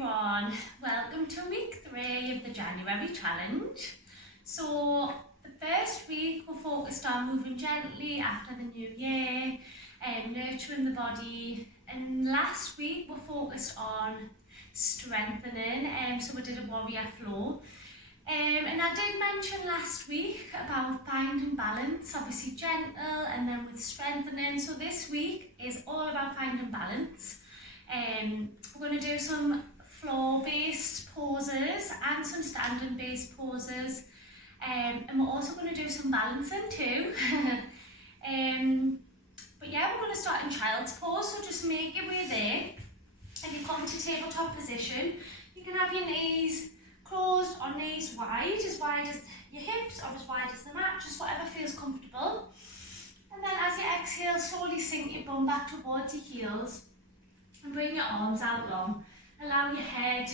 everyone, welcome to week 3 of the January challenge. So the first week we're focused on moving gently after the new year and nurturing the body, and last week we're focused on strengthening, so we did a warrior flow. And I did mention last week about finding balance, obviously gentle and then with strengthening. So this week is all about finding balance. We're going to do some floor-based poses and some standing-based poses, and we're also going to do some balancing too. But yeah, we're going to start in child's pose, so just make your way there. If you come to tabletop position, you can have your knees closed or knees wide as your hips or as wide as the mat, just whatever feels comfortable. And then as you exhale, slowly sink your bum back towards your heels and bring your arms out long. Allow your head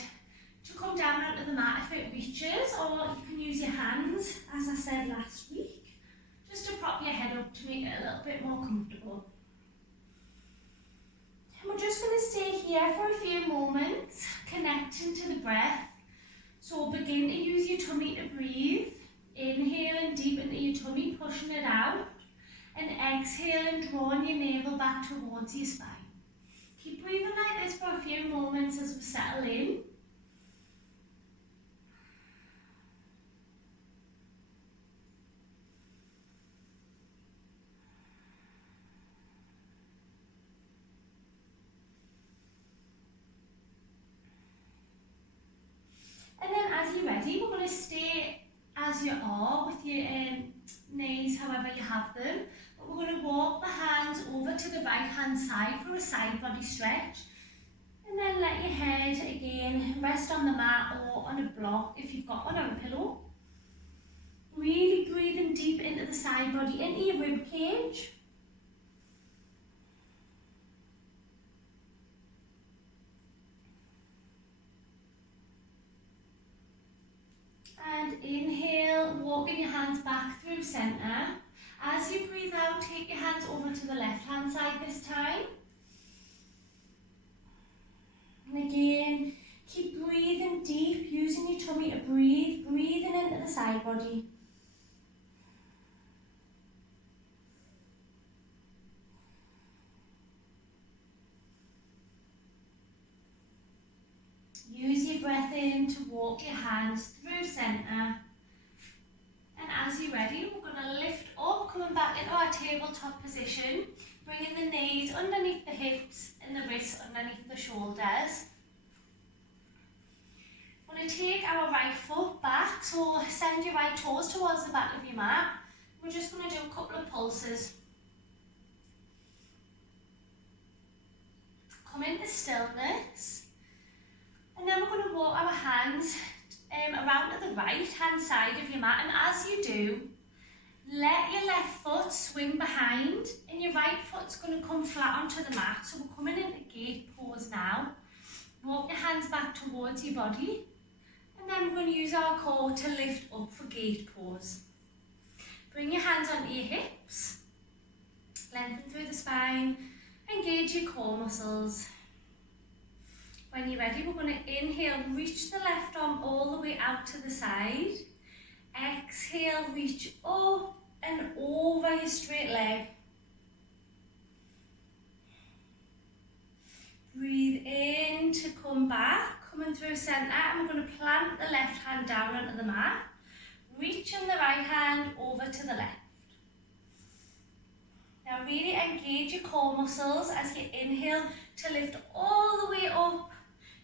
to come down onto the mat if it reaches, or you can use your hands, as I said last week, just to prop your head up to make it a little bit more comfortable. And we're just going to stay here for a few moments, connecting to the breath. So begin to use your tummy to breathe, inhaling deep into your tummy, pushing it out, and exhaling, drawing your navel back towards your spine. Keep breathing like this for a few moments as we settle in. And then as you're ready, we're going to stay as you are with your knees however you have them. But we're going to walk the hands over to the right hand side for a side body stretch. And then let your head again rest on the mat or on a block if you've got one, or a pillow. Really breathing deep into the side body, into your rib cage. And inhale, walking your hands back through centre. As you breathe out, take your hands over to the left hand side this time. And again, keep breathing deep, using your tummy to breathe, breathing into the side body. Use your breath in to walk your hands through centre. And as you're ready, we're going to lift up, coming back into our tabletop position, bringing the knees underneath the hips and the wrists underneath the shoulders. We're going to take our right foot back, so send your right toes towards the back of your mat. We're just going to do a couple of pulses. Come into stillness. And then we're going to walk our hands around to the right hand side of your mat, and as you do, let your left foot swing behind and your right foot's going to come flat onto the mat. So we're coming into gate pose now. Walk your hands back towards your body, and then we're going to use our core to lift up for gate pose. Bring your hands onto your hips, lengthen through the spine, engage your core muscles. When you're ready, we're going to inhale, reach the left arm all the way out to the side. Exhale, reach up and over your straight leg. Breathe in to come back, coming through centre, and we're going to plant the left hand down onto the mat. Reaching the right hand over to the left. Now really engage your core muscles as you inhale to lift all the way up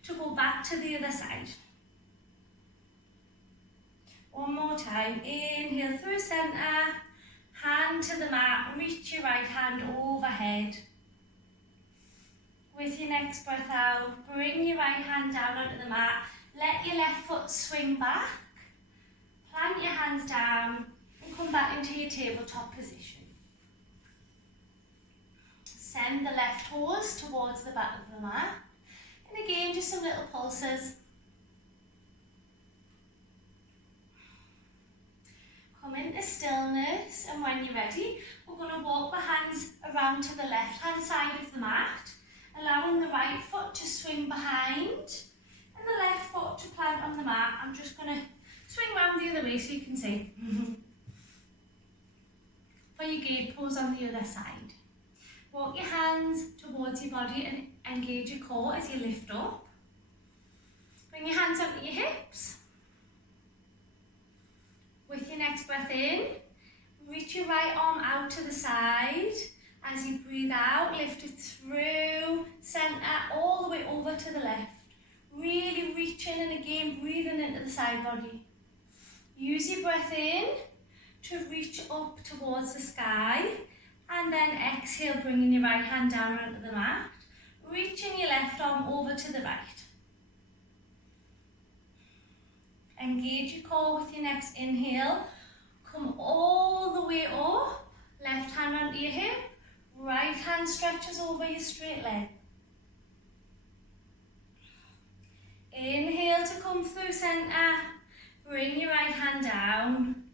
to go back to the other side. One more time, inhale through centre, hand to the mat, reach your right hand overhead. With your next breath out, bring your right hand down onto the mat, let your left foot swing back, plant your hands down and come back into your tabletop position. Send the left toes towards the back of the mat. And again, just some little pulses. Come into stillness, and when you're ready, we're going to walk the hands around to the left hand side of the mat, allowing the right foot to swing behind, the other way so you can see. For your gate pose on the other side. Walk your hands towards your body and engage your core as you lift up. Bring your hands onto your hips. With your next breath in, reach your right arm out to the side. As you breathe out, lift it through, centre, all the way over to the left. Really reaching and again breathing into the side body. Use your breath in to reach up towards the sky, and then exhale, bringing your right hand down onto the mat. Reaching your left arm over to the right. Engage your core with your next inhale. Come all the way up. Left hand onto your hip. Right hand stretches over your straight leg. Inhale to come through centre. Bring your right hand down.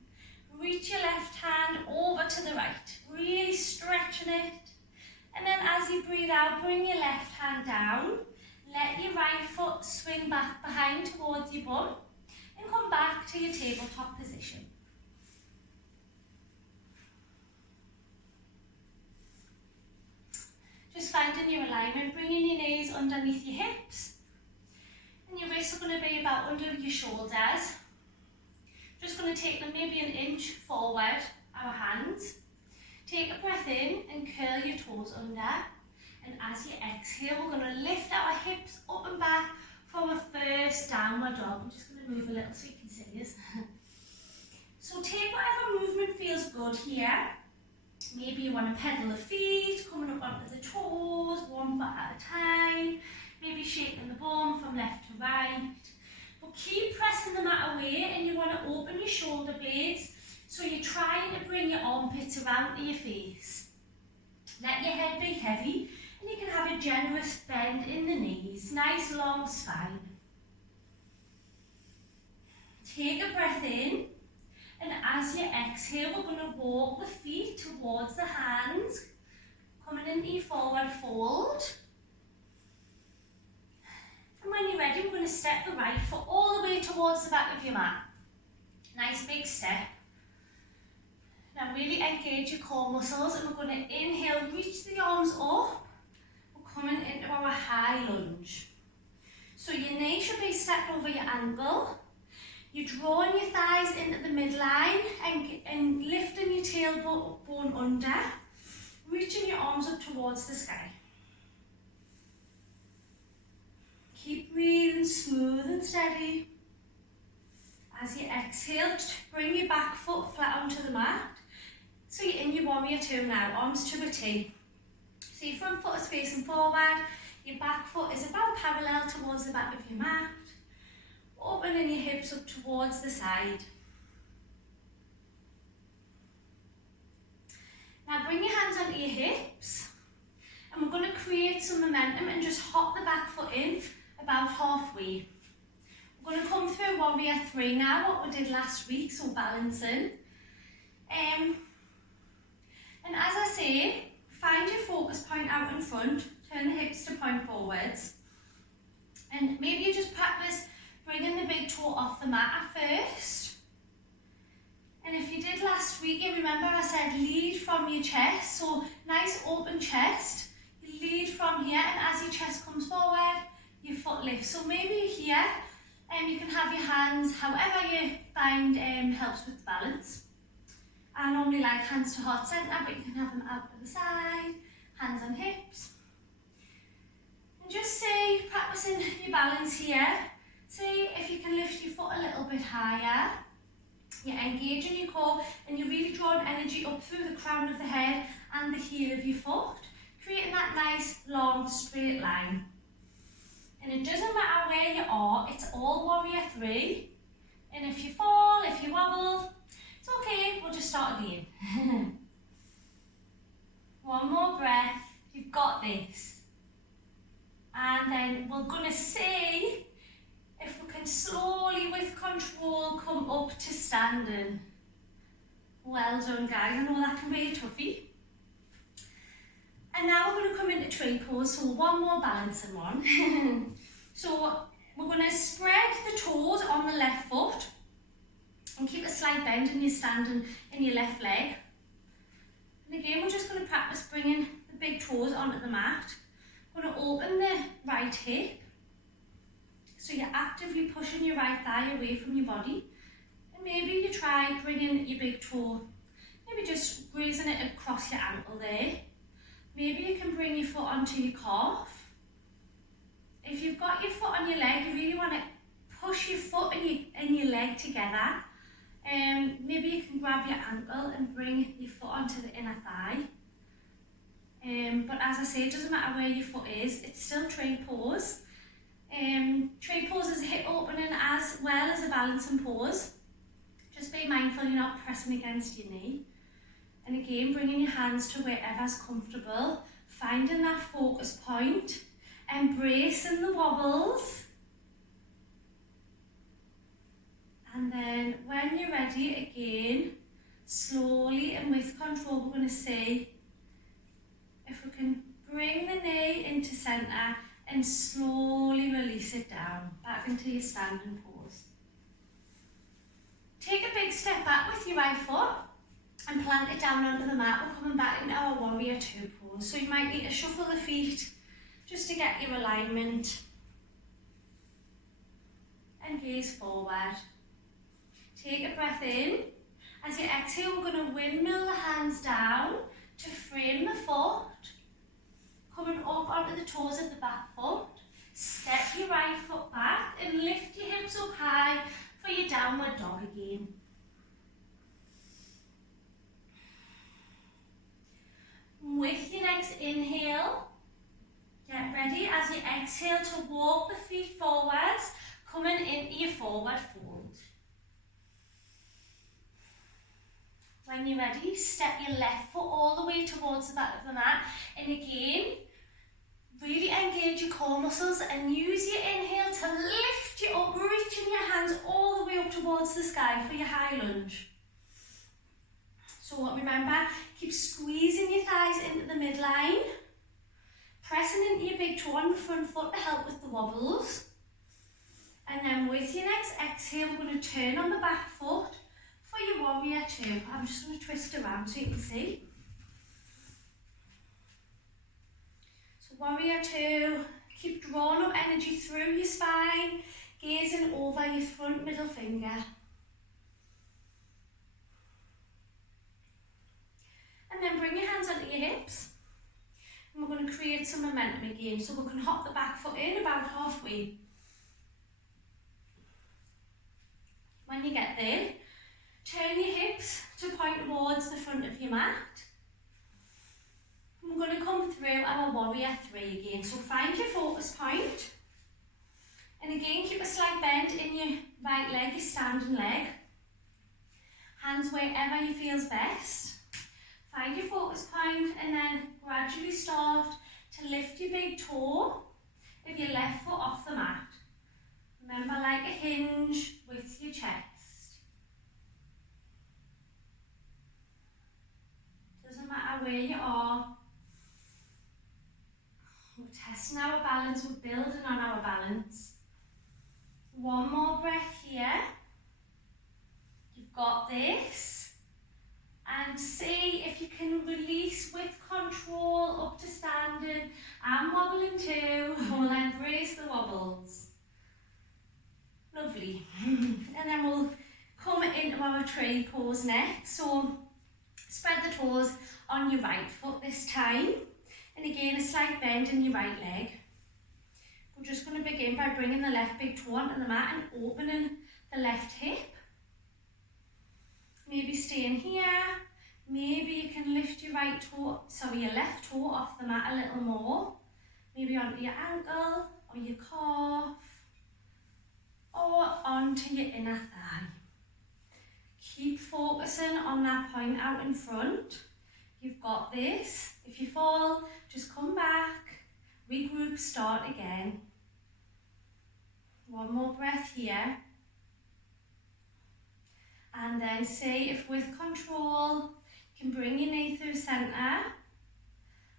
Reach your left hand over to the right. Really stretching it. And then as you breathe out, bring your left hand down. Let your right foot swing back behind towards your bum. And come back to your tabletop position. Just finding your alignment, bringing your knees underneath your hips. And your wrists are going to be about under your shoulders. Just going to take them maybe an inch forward, our hands. Take a breath in and curl your toes under. And as you exhale, we're going to lift our hips up and back for a first downward dog. I'm just going to move a little so you can see us. So take whatever movement feels good here. Maybe you want to pedal the feet, coming up onto the toes, one foot at a time. Maybe shaking the bum from left to right. But keep pressing the mat away, and you want to open your shoulder blades so you're trying to bring your armpits around to your face. Let your head be heavy, and you can have a generous bend in the knees. Nice long spine. Take a breath in, and as you exhale, we're going to walk the feet towards the hands, coming into your forward fold. And when you're ready, we're going to step the right foot all the way towards the back of your mat. Nice big step. Now really engage your core muscles, and we're going to inhale, reach the arms up. We're coming into our high lunge. So your knee should be stepped over your ankle. You're drawing your thighs into the midline and lifting your tailbone under, reaching your arms up towards the sky. Keep breathing smooth and steady. As you exhale, bring your back foot flat onto the mat. So you're in your warrior two now, arms to a T. So your front foot is facing forward, your back foot is about parallel towards the back of your mat. Opening your hips up towards the side. Now bring your hands onto your hips, and we're going to create some momentum and just hop the back foot in about halfway. We're going to come through warrior three now, what we did last week, so balancing. And as I say, find your focus point out in front, turn the hips to point forwards, and maybe you just practice bringing the big toe off the mat at first. And if you did last week, you remember I said lead from your chest, so nice open chest. You lead from here, and as your chest comes forward, your foot lifts. So maybe here, you can have your hands however you find helps with balance. I normally like hands to heart centre, but you can have them out to the side, hands on hips. And just say, practicing your balance here. See if you can lift your foot a little bit higher. You're engaging your core, and you're really drawing energy up through the crown of the head and the heel of your foot, creating that nice long straight line. And it doesn't matter where you are, it's all warrior three. And if you fall, if you wobble, it's okay, we'll just start again. One more breath, you've got this. And then we're going to see if we can slowly, with control, come up to standing. Well done, guys. I know that can be a toughie. And now we're going to come into tree pose, so one more balancing one. So we're going to spread the toes on the left foot and keep slight bend and you're standing in your left leg. And again, we're just going to practice bringing the big toes onto the mat. We're going to open the right hip. So you're actively pushing your right thigh away from your body. And maybe you try bringing your big toe, maybe just grazing it across your ankle there. Maybe you can bring your foot onto your calf. If you've got your foot on your leg, you really want to push your foot and your leg together. Maybe you can grab your ankle and bring your foot onto the inner thigh. But as I say, it doesn't matter where your foot is, it's still tree pose. Tree pose is a hip opening as well as a balancing pose. Just be mindful you're not pressing against your knee. And again, bringing your hands to wherever's comfortable, finding that focus point, embracing the wobbles. And then when you're ready, again, slowly and with control, we're going to see if we can bring the knee into centre and slowly release it down, back into your standing pose. Take a big step back with your right foot and plant it down onto the mat. We're coming back into our warrior two pose. So you might need to shuffle the feet just to get your alignment. And gaze forward. Take a breath in. As you exhale, we're going to windmill the hands down to frame the foot. Coming up onto the toes of the back foot. Step your right foot back and lift your hips up high for your downward dog again. With your next inhale, get ready as you exhale to walk the feet forwards, coming into your forward fold. When you're ready, step your left foot all the way towards the back of the mat, and again, really engage your core muscles and use your inhale to lift you up, reaching your hands all the way up towards the sky for your high lunge. So remember, keep squeezing your thighs into the midline, pressing into your big toe on the front foot to help with the wobbles. And then with your next exhale, we're going to turn on the back foot for your warrior two. I'm just going to twist around so you can see. So warrior two, keep drawing up energy through your spine, gazing over your front middle finger. And then bring your hands onto your hips. And we're going to create some momentum again. So we can hop the back foot in about halfway. When you get there, turn your hips to point towards the front of your mat. And we're going to come through our warrior three again. So find your focus point. And again, keep a slight bend in your right leg, your standing leg. Hands wherever you feels best. Find your focus point and then gradually start to lift your big toe of your left foot off the mat. Remember, like a hinge with your chest. Doesn't matter where you are. We're testing our balance, we're building on our balance. One more breath here. You've got this. And see if you can release with control up to standing. I'm wobbling too. We'll embrace the wobbles. Lovely. And then we'll come into our tree pose next. So spread the toes on your right foot this time. And again, a slight bend in your right leg. We're just going to begin by bringing the left big toe onto the mat and opening the left hip. Maybe staying here. Maybe you can lift your your left toe off the mat a little more. Maybe onto your ankle or your calf or onto your inner thigh. Keep focusing on that point out in front. You've got this. If you fall, just come back, regroup, start again. One more breath here. And then see if with control you can bring your knee through centre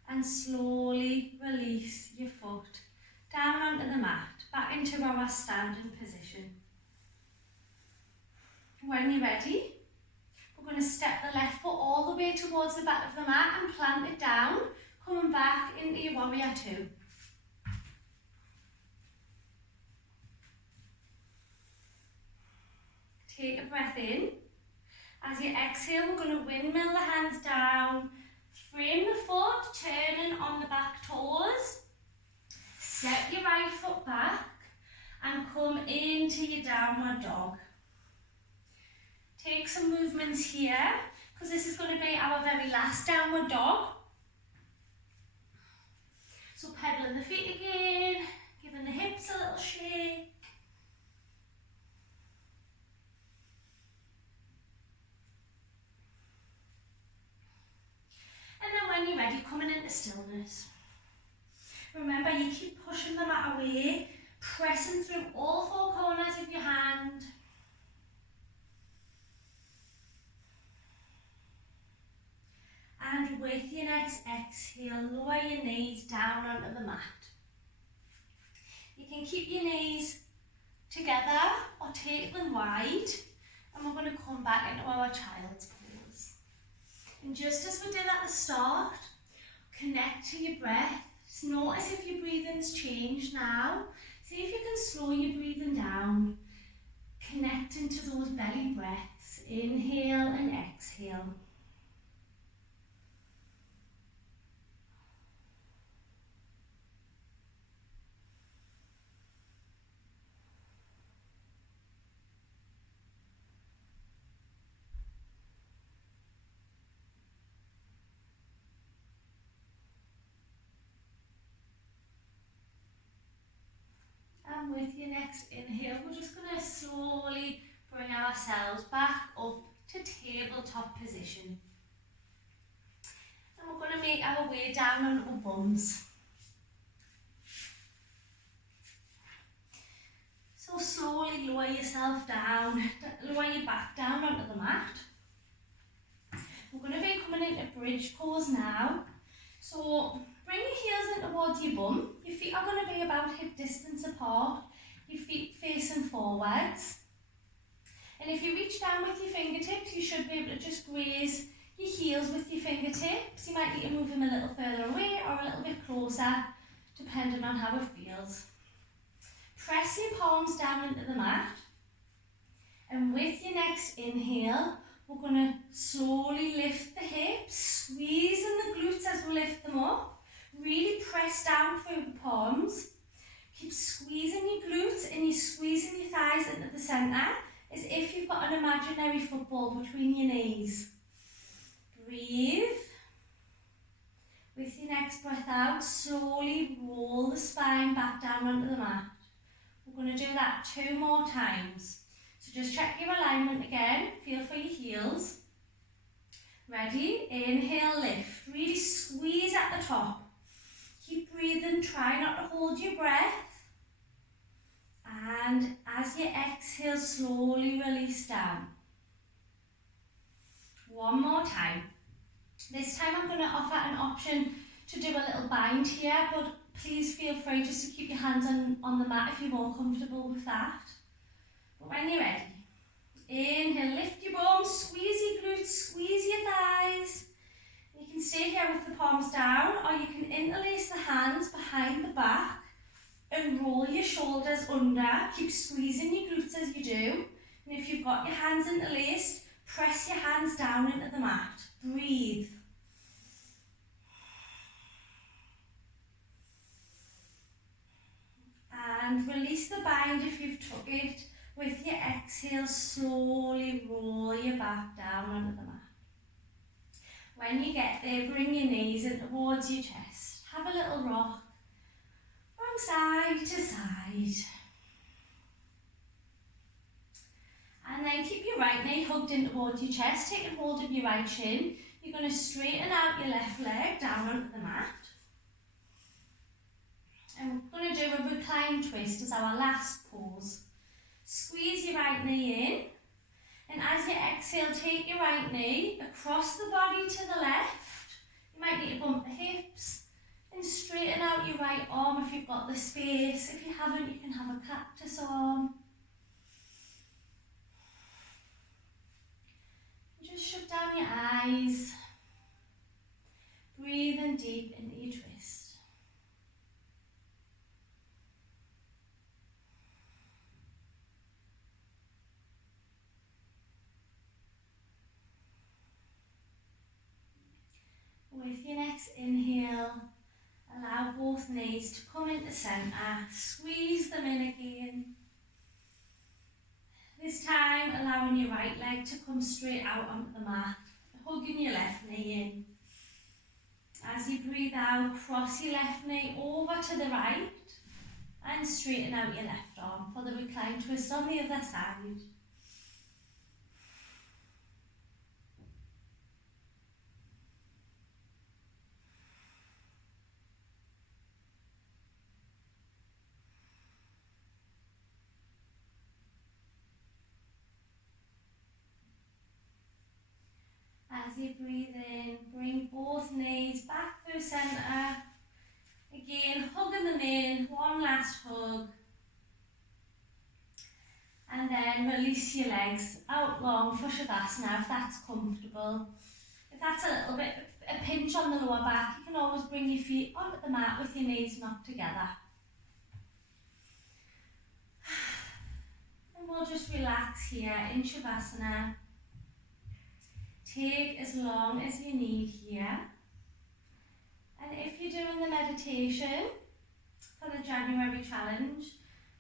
and slowly release your foot down onto the mat, back into our standing position. When you're ready, We're going to step the left foot all the way towards the back of the mat and plant it down, coming back into your warrior two. Take a breath in. As you exhale, we're going to windmill the hands down, frame the foot, turning on the back toes. Step your right foot back and come into your downward dog. Take some movements here, because this is going to be our very last downward dog. So pedaling the feet again, giving the hips a little shake. And then when you're ready, coming into stillness. Remember, you keep pushing the mat away, pressing through all four corners of your hand. And with your next exhale, lower your knees down onto the mat. You can keep your knees together or take them wide, and we're going to come back into our child's pose. And just as we did at the start, connect to your breath. Just notice if your breathing's changed now. See if you can slow your breathing down, connecting to those belly breaths. Inhale and exhale. And with your next inhale, we're just going to slowly bring ourselves back up to tabletop position. And we're going to make our way down on our bums. So slowly lower yourself down, lower your back down onto the mat. We're going to be coming into bridge pose now. So bring your heels in towards your bum. Your feet are going to be about hip distance apart. Your feet facing forwards. And if you reach down with your fingertips, you should be able to just graze your heels with your fingertips. You might need to move them a little further away or a little bit closer, depending on how it feels. Press your palms down into the mat. And with your next inhale, we're going to slowly lift the hips, squeezing the glutes as we lift them up. Really press down through the palms. Keep squeezing your glutes and you're squeezing your thighs into the centre as if you've got an imaginary football between your knees. Breathe. With your next breath out, slowly roll the spine back down onto the mat. We're going to do that 2 more times. So just check your alignment again, feel for your heels. Ready? Inhale, lift. Really squeeze at the top. Keep breathing, try not to hold your breath. And as you exhale, slowly release down. 1 more time. This time I'm going to offer an option to do a little bind here, but please feel free just to keep your hands on the mat if you're more comfortable with that. But when you're ready, inhale, lift your bum, squeeze your glutes, squeeze your thighs. You can stay here with the palms down, or you can interlace the hands behind the back and roll your shoulders under. Keep squeezing your glutes as you do. And if you've got your hands interlaced, press your hands down into the mat. Breathe. And release the bind if you've took it. With your exhale, slowly roll your back down onto the mat. When you get there, bring your knees in towards your chest. Have a little rock from side to side. And then keep your right knee hugged in towards your chest, taking hold of your right shin. You're going to straighten out your left leg down onto the mat. And we're going to do a recline twist as our last pose. Squeeze your right knee in, and as you exhale, take your right knee across the body to the left. You might need to bump the hips and straighten out your right arm if you've got the space. If you haven't, you can have a cactus arm. Just your eyes. Breathing deep into your twist. With your next inhale, allow both knees to come into centre. Squeeze them in again. This time, allowing your right leg to come straight out onto the mat, hugging your left knee in. As you breathe out, cross your left knee over to the right and straighten out your left arm for the recline twist on the other side. As you breathe in, bring both knees back through centre. Again, hugging them in, one last hug. And then release your legs out long for Shavasana if that's comfortable. If that's a little bit, a pinch on the lower back, you can always bring your feet onto the mat with your knees knocked together. And we'll just relax here in Shavasana. Take as long as you need here. And if you're doing the meditation for the January challenge,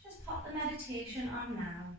just pop the meditation on now.